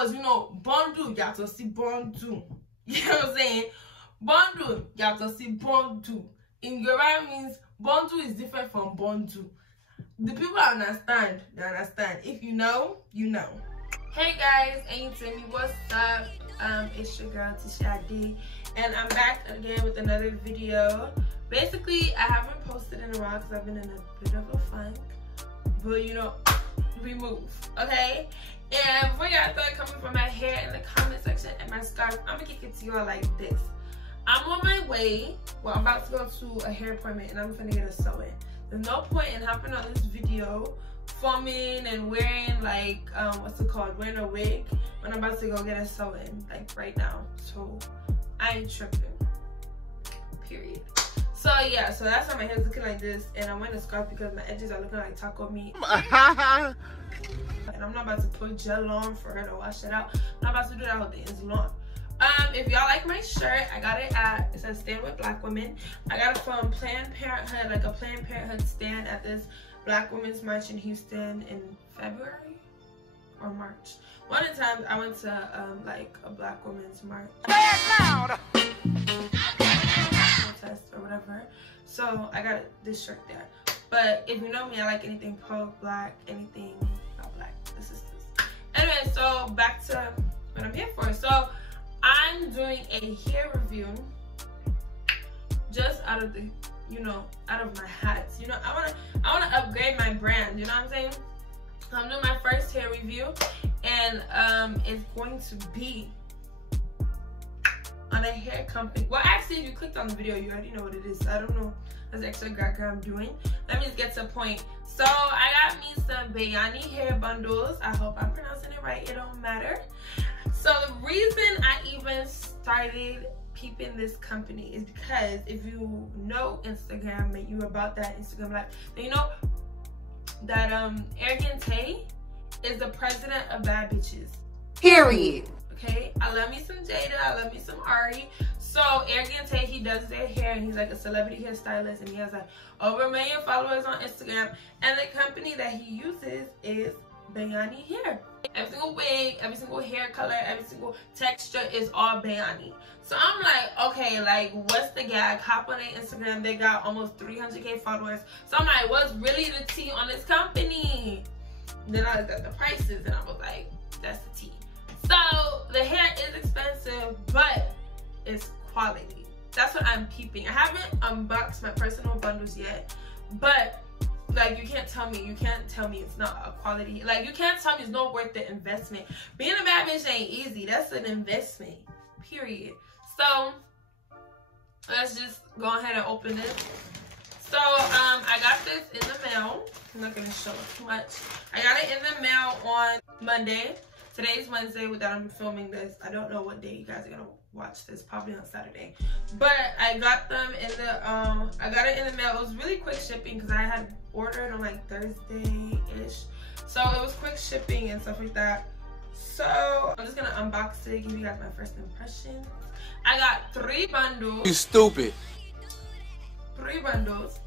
Because, you know, bundle, you have to see bundle. You know what I'm saying? Bundle, you have to see bundle. In Yoruba means bundle is different from bundle. The people understand, they understand. If you know, you know. Hey guys, ain't me, what's up? It's your girl Tishadi, and I'm back again with another video. Basically, I haven't posted in a while because I've been in a bit of a funk, but you know, we move, okay? And before y'all start coming for my hair in the comment section and my scarf, I'm gonna kick it to y'all like this. I'm on my way. Well, I'm about to go to a hair appointment and I'm gonna get a sew-in. There's no point in hopping on this video filming and wearing like what's it called, wearing a wig when I'm about to go get a sew-in like right now. So I ain't tripping, period. So yeah, so that's why my hair's looking like this, and I'm wearing a scarf because my edges are looking like taco meat. And I'm not about to put gel on for her to wash it out. I'm not about to do that whole thing. It's long. If y'all like my shirt, I got it at, it says Stand With Black Women. I got it from Planned Parenthood, like a Planned Parenthood stand at this Black Women's March in Houston in February or March. One of the times I went to like a Black Women's March. Protest or whatever. So I got this shirt there. But if you know me, I like anything pro-black, anything not black. This is this. Anyway, so back to what I'm here for. So I'm doing a hair review just out of the, you know, out of my hats. You know, I wanna upgrade my brand, you know what I'm saying? So I'm doing my first hair review, and it's going to be on a hair company. Well, actually, if you clicked on the video, you already know what it is. So I don't know that's extra grammar I'm doing. Let me just get to the point. So I got me some Beyani hair bundles. I hope I'm pronouncing it right. It don't matter. So the reason I even started peeping this company is because if you know Instagram and you about that Instagram life, then you know that Argentay is the president of bad bitches. Period. Okay, I love me some Jada, I love me some Ari. So Argentay, he does their hair and he's like a celebrity hairstylist, and he has like over 1 million followers on Instagram, and the company that he uses is Beyani hair. Every single wig, every single hair color, every single texture is all Beyani. So I'm like, okay, like what's the gag? Hop on their Instagram, they got almost 300K followers. So I'm like, what's really the tea on this company? Then I looked at the prices and I was like, that's the tea. So the hair is expensive, but it's quality. That's what I'm peeping. I haven't unboxed my personal bundles yet, but like you can't tell me it's not a quality. Like you can't tell me it's not worth the investment. Being a bad bitch ain't easy. That's an investment, period. So let's just go ahead and open this. So I got this in the mail. I'm not gonna show it too much. I got it in the mail on Monday. Today's Wednesday that I'm filming this. I don't know what day you guys are gonna watch this, probably on Saturday. But I got them in the I got it in the mail. It was really quick shipping because I had ordered on like Thursday-ish. So it was quick shipping and stuff like that. So I'm just gonna unbox it, give you guys my first impressions. I got 3 bundles. You stupid. 3 bundles.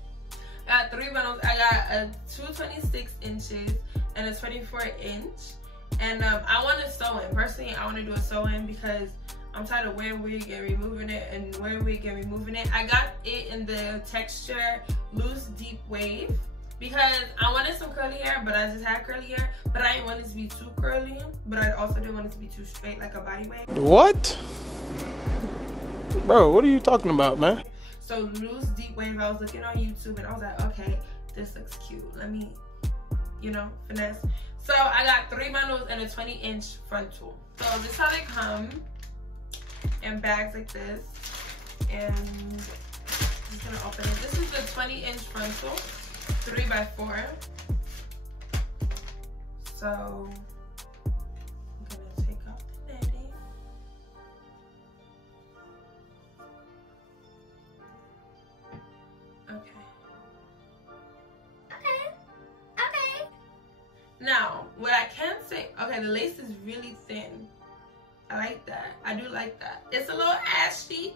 I got 3 bundles. I got a 226 inches and a 24 inch. And I want to sew in. Personally, I want to do a sew-in because I'm tired of wearing wig and removing it and wearing wig and removing it. I got it in the texture loose deep wave because I wanted some curly hair, but I just had curly hair. But I didn't want it to be too curly, but I also didn't want it to be too straight like a body wave. What? Bro, what are you talking about, man? So loose deep wave, I was looking on YouTube and I was like, okay, this looks cute. Let me, you know, finesse. So I got 3 bundles and a 20-inch frontal. So this is how they come in bags like this. And I'm just gonna open it. This is the 20-inch frontal, 3x4. So I'm gonna take off the netting. Now, what I can say, okay, the lace is really thin. I like that. I do like that. It's a little ashy,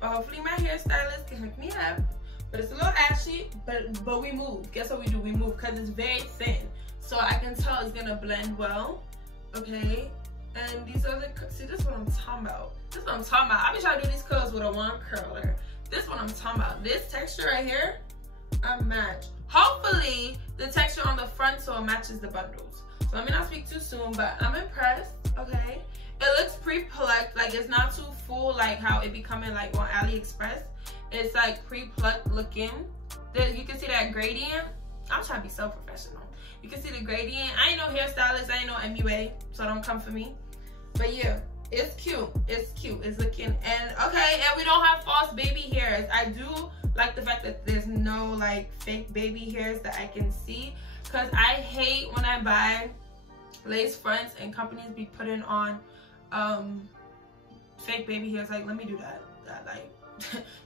but hopefully my hairstylist can hook me up. But it's a little ashy, but we move. Guess what we do? We move because it's very thin. So I can tell it's gonna blend well okay? And these are the, see, this is what I'm talking about. This is what I'm talking about. I be trying to do these curls with a one curler. This is what I'm talking about. This texture right here, I match. Hopefully, the texture on the frontal matches the bundles. So let me not speak too soon, but I'm impressed, okay? It looks pre-plucked, like it's not too full like how it be coming like on AliExpress. It's like pre-plucked looking. You can see that gradient. I'm trying to be so professional. You can see the gradient. I ain't no hairstylist, I ain't no MUA, so don't come for me. But yeah, it's cute. It's cute. It's looking, and okay, and we don't have false baby hairs. I do like the fact that there's no like fake baby hairs that I can see, because I hate when I buy lace fronts and companies be putting on fake baby hairs. Like, let me do that like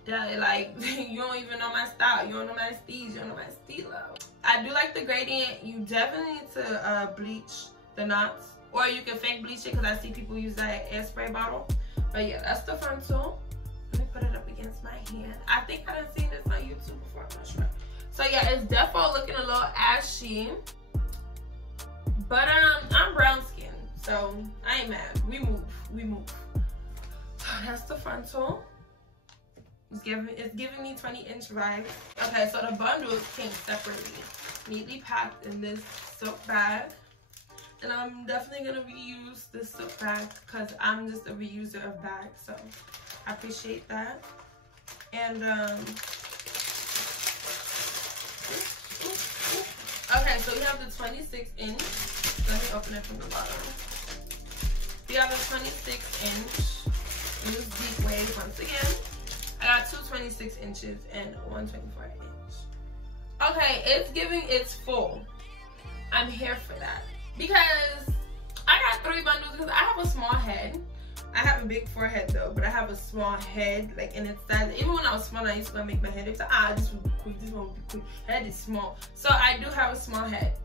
that, like you don't even know my style, you don't know my steez, you don't know my stilo. I do like the gradient. You definitely need to bleach the knots, or you can fake bleach it, because I see people use that air spray bottle. But yeah, that's the frontal. Let me put it up against my hand. I think I done seen this on YouTube before, I'm not sure. So yeah, it's definitely looking a little ashy, but I'm brown skin, so I ain't mad. We move. So that's the frontal. It's giving me 20-inch vibes. Okay, so the bundles came separately, neatly packed in this silk bag. And I'm definitely gonna reuse this silk bag, because I'm just a reuser of bags, so I appreciate that. And okay, so we have the 26-inch. Let me open it from the bottom. We have a 26-inch in this deep wave once again. I got two 26 inches and one 24 inch. Okay, it's giving, it's full. I'm here for that, because I got 3 bundles, because I have a small head. I have a big forehead though, but I have a small head, like in its size. Even when I was small, I used to make my head. It's like, this would be quick, this one would be quick. Head is small, so I do have a small head.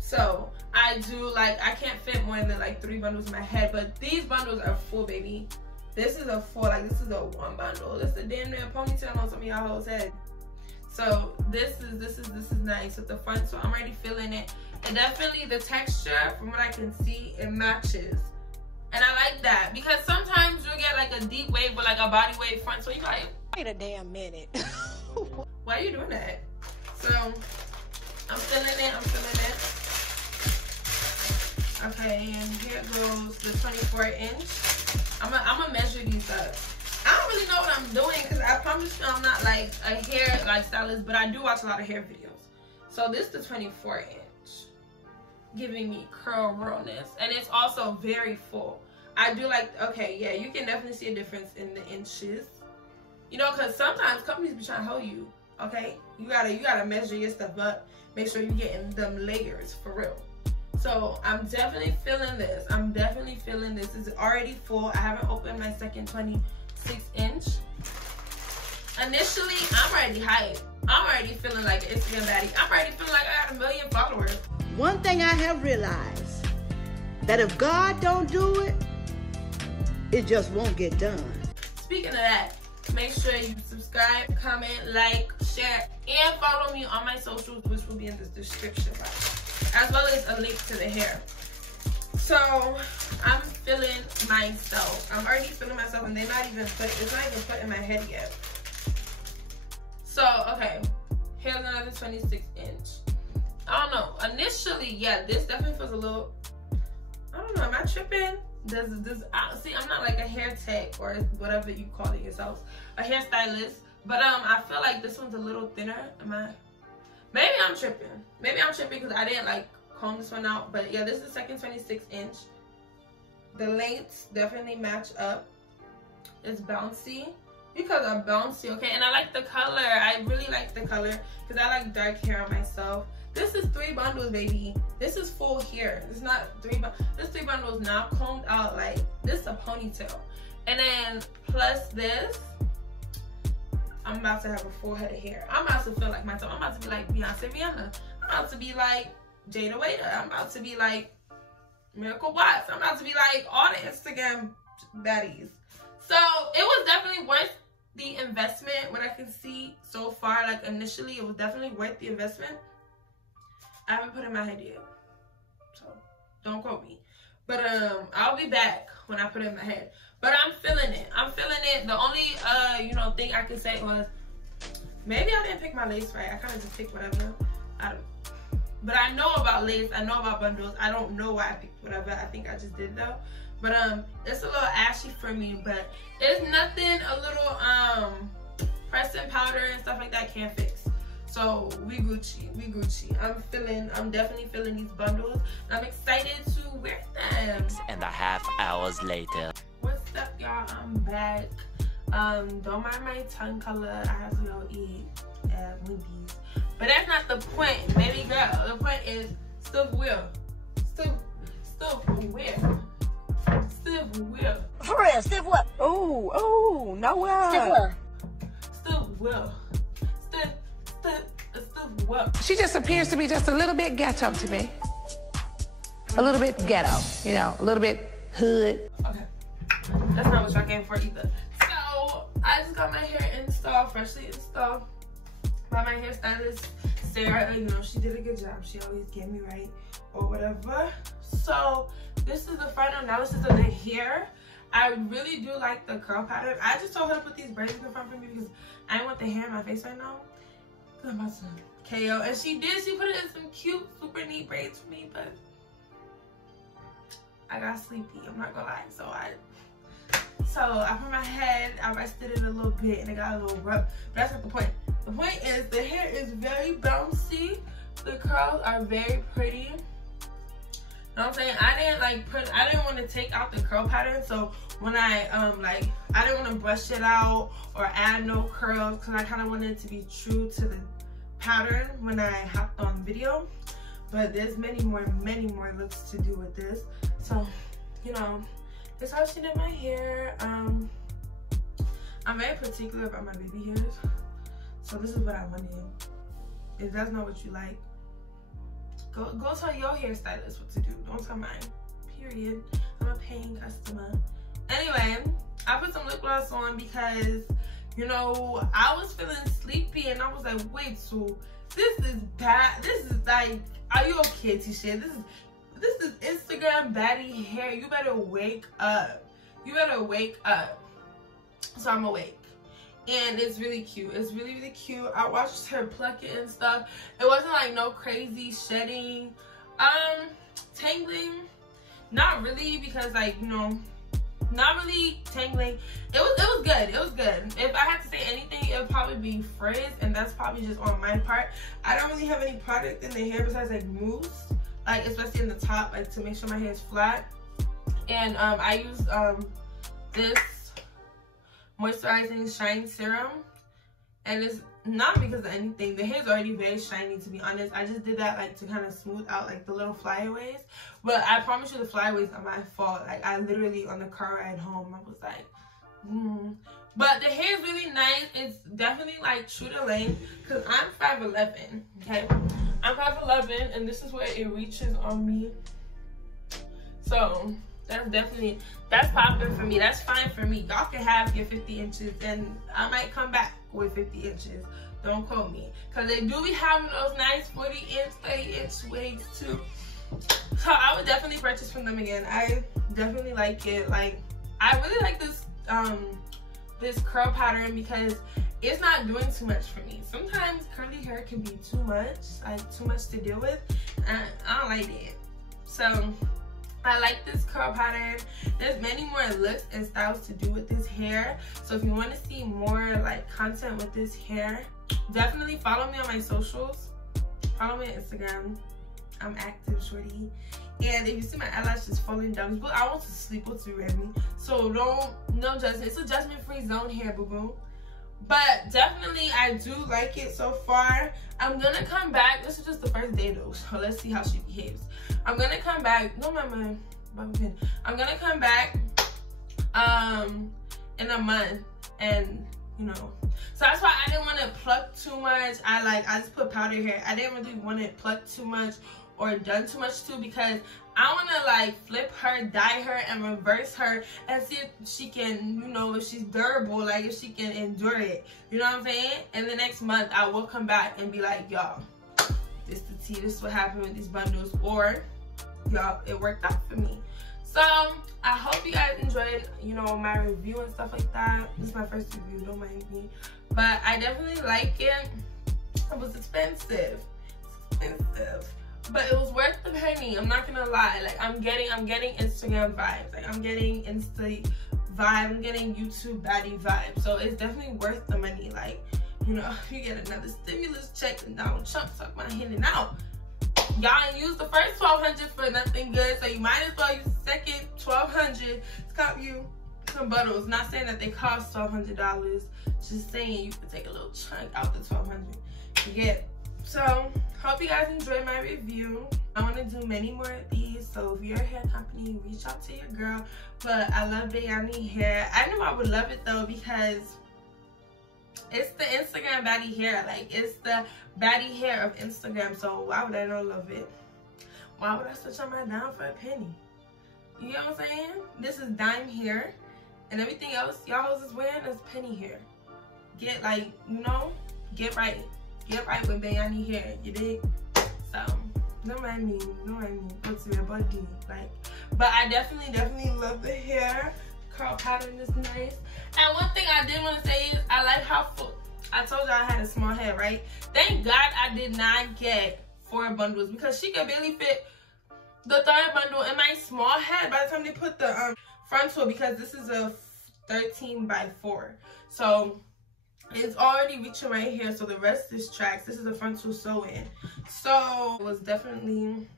So I do, like, I can't fit more than like 3 bundles in my head, but these bundles are full, baby. This is a full, like, this is a 1 bundle. This is a damn near ponytail on some of y'all hoes' head. So this is nice with the front. So I'm already feeling it, and definitely the texture, from what I can see, it matches, and I like that, because sometimes you'll get like a deep wave with like a body wave front. So you like, wait a damn minute. Why are you doing that? So I'm feeling it. Okay, and here goes the 24-inch. I'm gonna measure these up. I don't really know what I'm doing, because I promise you I'm not like a hair stylist, but I do watch a lot of hair videos. So this is the 24-inch, giving me curl realness, and it's also very full. I do like, okay, yeah, you can definitely see a difference in the inches. You know, because sometimes companies be trying to hold you, okay? You gotta measure your stuff up, make sure you're getting them layers for real. So I'm definitely feeling this. This is already full. I haven't opened my second 26-inch. Initially, I'm already hyped. I'm already feeling like an Instagram baddie. I'm already feeling like I got 1 million followers. One thing I have realized, that if God don't do it, it just won't get done. Speaking of that, make sure you subscribe, comment, like, share, and follow me on my socials, which will be in the description box, as well as a link to the hair. So I'm feeling myself. I'm already feeling myself, and it's not even put in my head yet. So okay, here's another 26-inch. I don't know. Initially, yeah, this definitely feels a little, I don't know, am I tripping? See, I'm not like a hair tech or whatever you call it yourselves, a hairstylist, but I feel like this one's a little thinner. Maybe I'm tripping. Maybe I'm tripping because I didn't like comb this one out. But yeah, this is the second 26-inch. The lengths definitely match up. It's bouncy because I'm bouncy, okay? And I like the color. I really like the color because I like dark hair on myself. This is 3 bundles, baby. This is full hair. It's not 3 bundles. This 3 bundles not combed out. Like, this is a ponytail. And then plus this, I'm about to have a full head of hair. I'm about to feel like myself. I'm about to be like Beyonce Rihanna. I'm about to be like Jada Waiter. I'm about to be like Miracle Watts. I'm about to be like all the Instagram baddies. So it was definitely worth the investment. What I can see so far, like initially, it was definitely worth the investment. I haven't put in my head yet, so don't quote me. But I'll be back when I put it in my head. But I'm feeling it. I'm feeling it. The only you know, thing I could say was maybe I didn't pick my lace right. I kind of just picked whatever. But I know about lace. I know about bundles. I don't know why I picked whatever. I think I just did though. But it's a little ashy for me. But it's nothing a little pressing powder and stuff like that can't fix. So we Gucci. We Gucci. I'm definitely feeling these bundles. I'm excited to wear them. 6.5 hours later. What's up, y'all? I'm back. Don't mind my tongue color. I have to go eat at Wendy's. But that's not the point, baby girl. The point is stuff will. Stuff will. Stuff will. For real, stiff what? Oh, no way. Stiff what? Stuff will. Stuff will. She just appears to be just a little bit ghetto to me. A little bit ghetto, you know, a little bit hood. Okay. That's not what y'all came for either. So, I just got my hair installed, freshly installed by my hairstylist, Sarah. You know, she did a good job. She always get me right or whatever. So, this is the final analysis of the hair. I really do like the curl pattern. I just told her to put these braids in the front for me because I didn't want the hair in my face right now. I'm about to KO. And she did. She put it in some cute, super neat braids for me, but I got sleepy. I'm not gonna lie. So I put my head, I rested it a little bit, and it got a little rough. But that's not the point. The point is the hair is very bouncy. The curls are very pretty. You know what I'm saying? I didn't want to take out the curl pattern. So when I didn't want to brush it out or add no curls because I kind of wanted it to be true to the pattern when I hopped on video. But there's many more looks to do with this. So, you know, this is how she did my hair. I'm very particular about my baby hairs. So this is what I wanted. If that's not what you like, go tell your hairstylist what to do. Don't tell mine. Period. I'm a paying customer. Anyway, I put some lip gloss on because, you know, I was feeling sleepy and I was like, wait, so this is bad. This is like, are you okay, Tisha? This is Instagram baddie hair. You better wake up. You better wake up. So I'm awake. And it's really cute. It's really, really cute. I watched her pluck it and stuff. It wasn't like no crazy shedding. Tangling. Not really, because like, you know, not really tangling. It was good. It was good. If I had to say anything, it would probably be frizz, and that's probably just on my part. I don't really have any product in the hair besides like mousse, like especially in the top, like to make sure my hair is flat. And I use this moisturizing shine serum, and it's not because of anything. The hair's already very shiny, to be honest. I just did that like to kind of smooth out like the little flyaways, but I promise you the flyaways are my fault. Like I literally on the car ride home I was like But the hair is really nice. It's definitely like true to length because I'm 5'11", okay? I'm 5'11", and this is where it reaches on me. So that's popping for me. That's fine for me. Y'all can have your 50 inches and I might come back with 50 inches. Don't quote me. Because they do be having those nice 40-inch, 30-inch wigs too. So I would definitely purchase from them again. I definitely like it. Like, I really like this this curl pattern because it's not doing too much for me. Sometimes curly hair can be too much, like too much to deal with. And I don't like it. So I like this curl pattern. There's many more looks and styles to do with this hair. So if you want to see more like content with this hair, definitely follow me on my socials. Follow me on Instagram. I'm active, shorty. And if you see my eyelashes falling down, but I want to sleep with you, Remy. So no judgment. It's a judgment-free zone here, boo-boo. But definitely, I do like it so far. I'm gonna come back. This is just the first day though, so let's see how she behaves. I'm gonna come back. No, mama. I'm gonna come back in a month, and you know. So that's why I didn't want to pluck too much. I just put powder hair. I didn't really want it plucked too much or done too much too, because I want to like flip her, dye her, and reverse her and see if she can, you know, if she's durable, like if she can endure it. You know what I'm saying? And the next month I will come back and be like, y'all, this the tea. This is what happened with these bundles, or y'all, it worked out for me. So I hope you guys enjoyed, you know, my review and stuff like that. This is my first review, don't mind me, but I definitely like it. It was expensive, but it was worth the penny. I'm not gonna lie. Like I'm getting Instagram vibes. Like I'm getting Insta vibe. I'm getting YouTube baddie vibe. So it's definitely worth the money. Like, you know, if you get another stimulus check and Donald Trump suck my hand and out, y'all ain't used the first $1,200 for nothing good. So you might as well use the second $1,200 to cop you some bundles. Not saying that they cost $1,200. Just saying you could take a little chunk out the $1,200. Yeah. So hope you guys enjoyed my review. I want to do many more of these, so if you're a hair company, reach out to your girl. But I love Beyani hair. I knew I would love it though, because it's the Instagram baddie hair. Like, it's the baddie hair of Instagram. So why would I not love it? Why would I switch on my dime for a penny? You get what I'm saying? This is dime hair, and everything else y'all is wearing is penny hair. Get, like, you know, get right. Get right with Beyani hair, you dig? So, don't mind me, go to your body, like. But I definitely love the hair. Curl pattern is nice. And one thing I did want to say is, I like how full. I told you I had a small head, right? Thank God I did not get 4 bundles, because she could barely fit the 3rd bundle in my small head by the time they put the frontal, because this is a 13x4. So it's already reaching right here, so the rest is tracks. This is a frontal sew-in. So it was definitely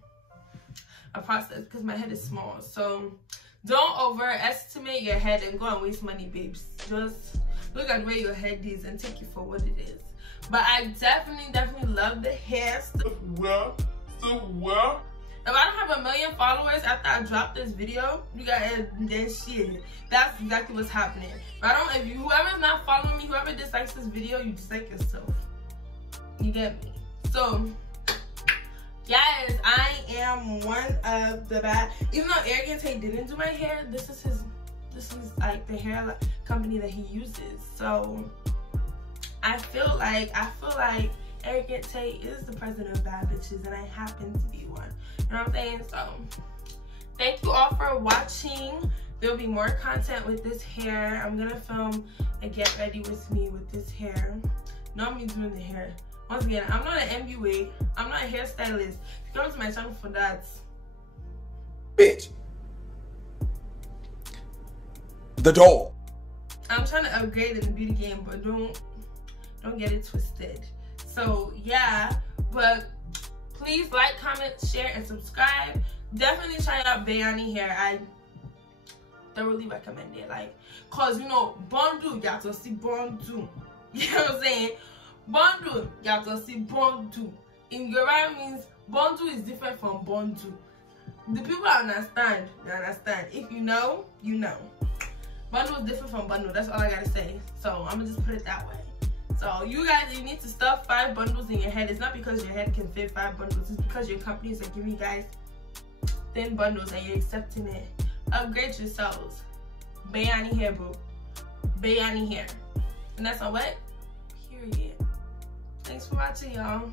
a process because my head is small. So don't overestimate your head and go and waste money, babes. Just look at where your head is and take it for what it is. But I definitely love the hair. If I don't have 1 million followers after I drop this video, you guys, then shit, that's exactly what's happening. But if whoever's not following me, whoever dislikes this video, you dislike yourself. You get me? So, guys, I am one of the bad. Even though Arrogant Tate didn't do my hair, this is like the hair company that he uses. So, I feel like Arrogant Tate is the president of bad bitches, and I happen to be one. You know what I'm saying? So, thank you all for watching. There'll be more content with this hair. I'm gonna film a get ready with me with this hair. Not me doing the hair. Once again, I'm not an MUA. I'm not a hairstylist. If you come to my channel for that, bitch, the door. I'm trying to upgrade in the beauty game, but don't get it twisted. So yeah, but please like, comment, share, and subscribe. Definitely try out Beyani hair. I thoroughly recommend it. Like, cause you know, Bondu, y'all to see Bondu. You know what I'm saying? Bondu, y'all to see Bondu. In Yoruba means Bondu is different from Bondu. The people understand, they understand. If you know, you know. Bondu is different from Bondu. That's all I gotta say. So I'm gonna just put it that way. So you guys, you need to stuff 5 bundles in your head. It's not because your head can fit 5 bundles. It's because your companies are giving you guys thin bundles and you're accepting it. Upgrade yourselves. Beyani hair, boo. Beyani hair. And that's on what? Period. Thanks for watching, y'all.